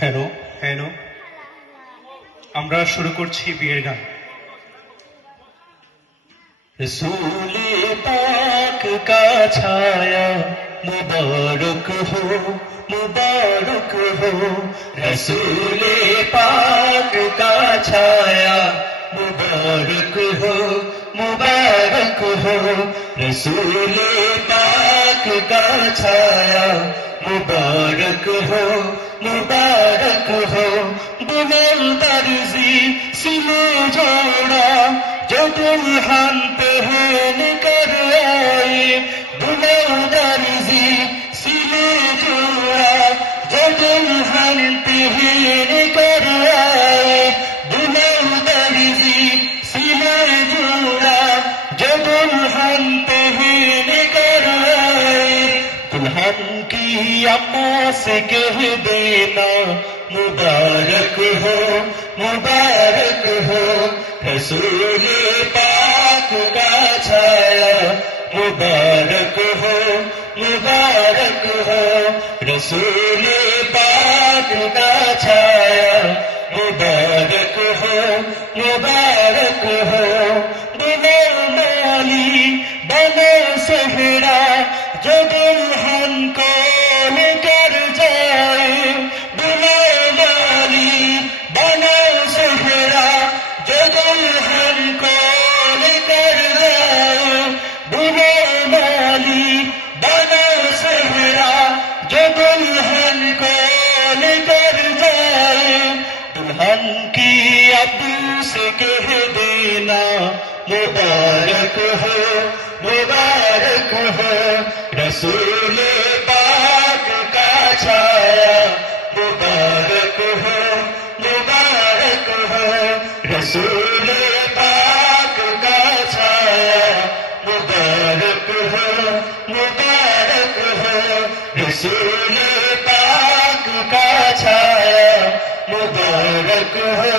Hello hello আমরা শুরু করছি বিয়ের গান। रसूले पाक का छाया मुबारक हो मुबारक हो। रसूले पाक का छाया मुबारक हो मुबारक हो। रसूले पाक का छाया मुबारक हो मुबारक हो। बुलंद दर्जी सिले जोड़ा जो दुल्हन पहन कर आए। बुलंद दर्जी सिले जोड़ा जो दुल्हन पहन कर आए। बुलंद दर्जी सिले जोड़ा जो दुल्हन पहन कर आए। दुल्हन की अम्मा से कह देना मुबारक हो मुबारक हो। रसूले पाक का छाया मुबारक हो मुबारक हो। रसूले पाक का छाया मुबारक हो मुबारक हो। बनो माली बनो सेहरा जो दुल्हन को लेकर जाए। बनो माली बनो सेहरा जो दुल्हन को लेकर जाए। बनो माली बनो सेहरा जो दुल्हन को लेकर जाए। दुल्हन की अब्बू से कह देना मुबारक हो मुबारक हो। रसूले पाक का छाया मुबारक हो मुबारक हो। रसूले पाक का छाया मुबारक हो मुबारक हो। रसूले पाक का छाया मुबारक हो।